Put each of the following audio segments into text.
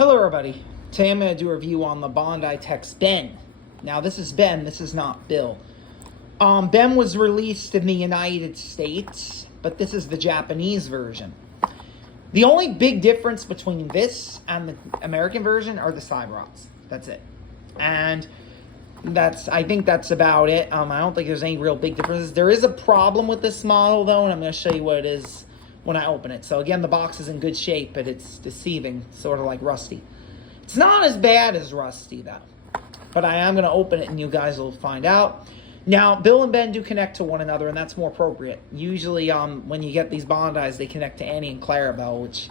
Hello everybody, today I'm going to do a review on the Bandai TECS Ben. Now this is Ben, this is not Bill. Ben was released in the United States, but this is the Japanese version. The only big difference between this and the American version are the side rods. That's it. And I think that's about it. I don't think there's any real big differences. There is a problem with this model though, and I'm going to show you what it is when I open it. So again, the box is in good shape, but it's deceiving, sort of like rusty. It's not as bad as rusty though, but I am going to open it and you guys will find out. Now, Bill and Ben do connect to one another, and that's more appropriate. Usually when you get these Bandais, they connect to Annie and Clarabelle, which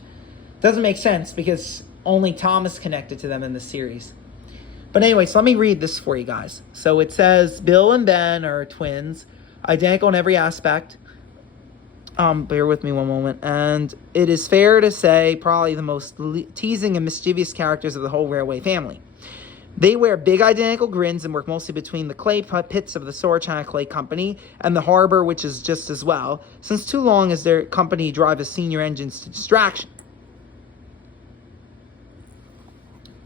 doesn't make sense because only Tom is connected to them in the series. But anyways, let me read this for you guys. So it says, Bill and Ben are twins, identical in every aspect. Bear with me one moment. And it is fair to say probably the most teasing and mischievous characters of the whole Railway family. They wear big identical grins and work mostly between the clay pits of the Sorachina Clay Company and the harbor, which is just as well, since too long as their company drive as senior engines to distraction.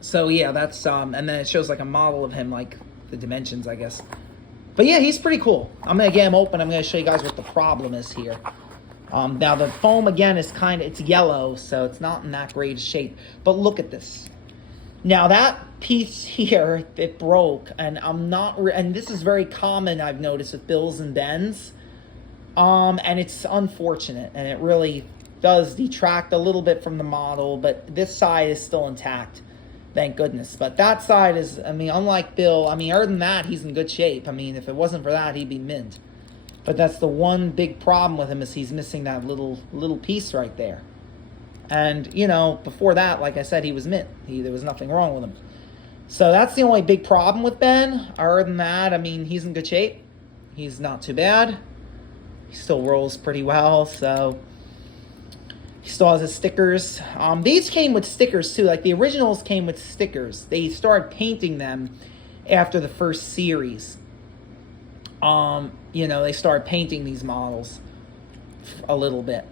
So yeah, that's, and then it shows like a model of him, like the dimensions, I guess. But yeah, he's pretty cool. I'm going to get him open. I'm going to show you guys what the problem is here. Now the foam again is it's yellow, so it's not in that great shape. But look at this. Now that piece here, it broke, and and this is very common, I've noticed, with Bills and Bens. And it's unfortunate, and it really does detract a little bit from the model, but this side is still intact. Thank goodness. But that side is, unlike Bill, other than that, he's in good shape. If it wasn't for that, he'd be mint. But that's the one big problem with him, is he's missing that little piece right there. And, before that, like I said, he was mint. There was nothing wrong with him. So that's the only big problem with Ben. Other than that, he's in good shape. He's not too bad. He still rolls pretty well, so he still has his stickers. These came with stickers too. Like the originals came with stickers. They started painting them after the first series. They started painting these models a little bit.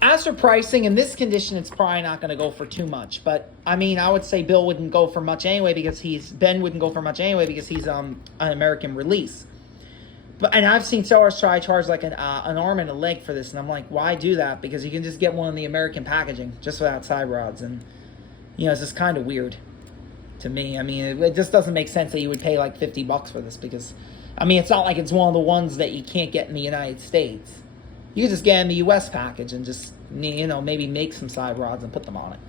As for pricing, in this condition, it's probably not going to go for too much. But, I would say Bill wouldn't go for much anyway because Ben wouldn't go for much anyway because he's an American release. And I've seen sellers charge like an arm and a leg for this, and I'm like, why do that? Because you can just get one in the American packaging, just without side rods, and it's just kind of weird to me. It just doesn't make sense that you would pay like $50 for this because, it's not like it's one of the ones that you can't get in the United States. You can just get in the U.S. package and just, maybe make some side rods and put them on it.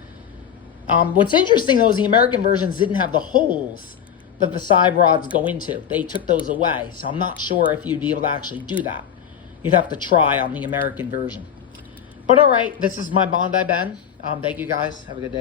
What's interesting though is the American versions didn't have the holes that the side rods go into. They took those away, so I'm not sure if you'd be able to actually do that. You'd have to try on the American version. But all right, this is my Bandai Ben. Thank you guys. Have a good day.